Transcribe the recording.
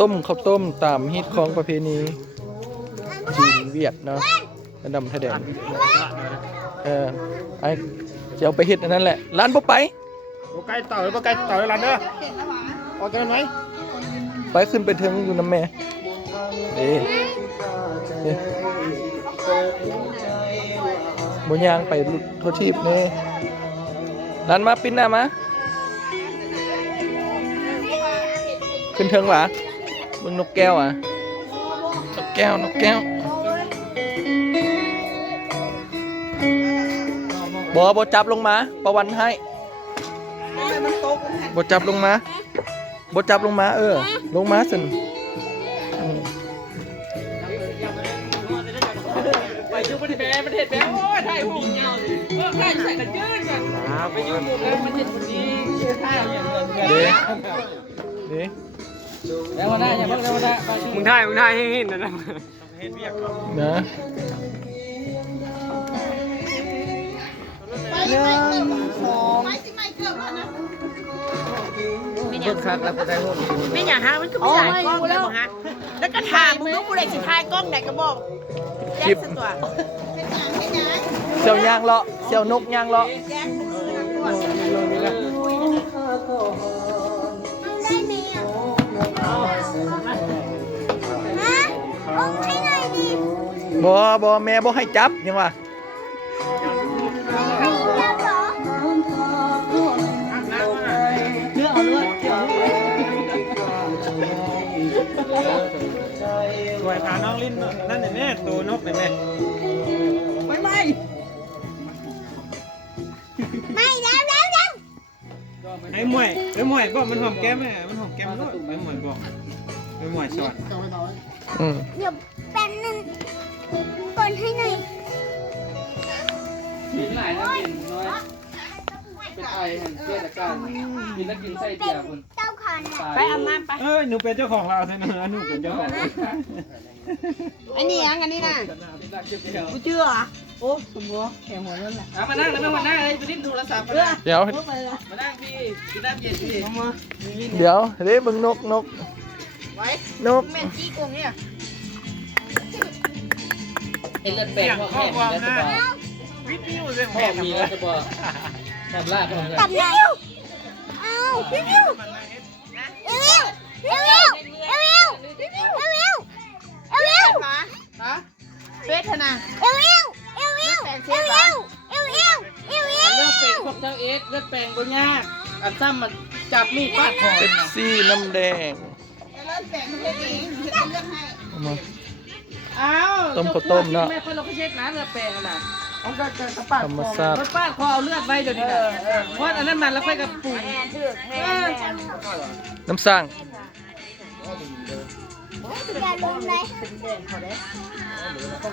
ต้มข้าวต้มตามฮิตของประเพณีจีนเวียดเนาะระดำไทยแดงเออไอจะเอาไปเฮ็ดอันนั้นแหละร้านบ่ไปโอไก่เต่าหรือปลาไก่เต่าในร้านเด้อออกกันไหมไปขึ้นไปถึงอยู่น้ำแม่เด้เด้บนยางไปทั่วทีบนี่ร้านมาปิ้นหน้ามาขึ้นเทิงหวะ มึงนกแก้วอะ นกแก้ว นกแก้ว บอบจับลงมา ประวันให้บจับลงมาบจับลงมา เออ ลงมาสินอืมไปอยู่ประเทศแบประเทศแบโอ้ยถ่ายหูเงาสิเออถ่ายใส่กันยืนกันไปอยู่หมู่แล้วประเทศคนนี้ถ่ายอย่างเงินเด้เด้ แล้ววันหน้าอย่าเพิ่งแล้ววันหน้ามึงถ่ายมึงถ่ายให้เห็นนะนะนะเพิ่งคักแล้วก็ได้หูไม่อยากฮะมันก็ไม่หลายกล้องแล้วฮะแล้วก็ถ่ายมึงก็กูเลยสิถ่ายกล้องไหนก็บอกแจ็คสักตัวเสี่ยวยางเลาะเสี่ยวนกยางเลาะแจ็คสักตัว บอบอแม่บอให้จับยังวะสวยพาน้องลิ้นนั่นแน่ตัวนกแน่ไม่ อ้หมวยไอ้หมวยบอกมันหอมแก้มแม่มันหอมแก้มด้วยไอ้หมวยบอกไอ้หมวยสอนอืมเดี๋ยวแป๊บนึงกดให้หน่อยกินหลายนะกินน้อยเป็นไอแห่งเพื่อจากการกินแล้วกินไส้เดียวคน เจ้าคันอะไปเอามาไป เอ้ยหนูเป็นเจ้าของเราใช่ไหมหนูเป็นเจ้าของอันนี้ยังอันนี้นะกูเชื่อโอ้สมบูรณ์แข็งหัวนั่นแหละเอามานั่งแล้วมานั่งเลยไปดิ้นโทรศัพท์มานั่งเดี๋ยวมานั่งพี่กินน้ำเย็นพี่เดี๋ยวเด้เบิ่งนกนกไว้นกแม่จี้กงเนี่ยเอ็นเลือดแปลงพ่อแม่มีแล้วจะบอกวิทยุเสียงพ่อมีแล้วจะบอกทำลาบพ่อเลยตับไหนเอาเร็ว เฟสนะเร็วเร็วเร็วเร็วเร็วเร็วเร็วเร็วเร็วเร็วเร็วเลือดแปลงพวกเจ้าเอสเลือดแปลงบนยากอันซ้ำมันจับมีดปาดคอเป๊ปซี่น้ำแดงเริ่มแบ่งเองเองเฮ็ดเรื่องให้เอามาอ้าวต้มข้าวต้มเนอะแม่คนเราก็เช็ดนะเลือดแปลงน่ะเอาก็จะกระปาดธรรมชาติมันปาดคอเอาเลือดไว้เดี๋ยวนี้นะเพราะอันนั้นมันแล้วค่อยกับปุ๋ยน้ำสร้างอย่าลืมเลย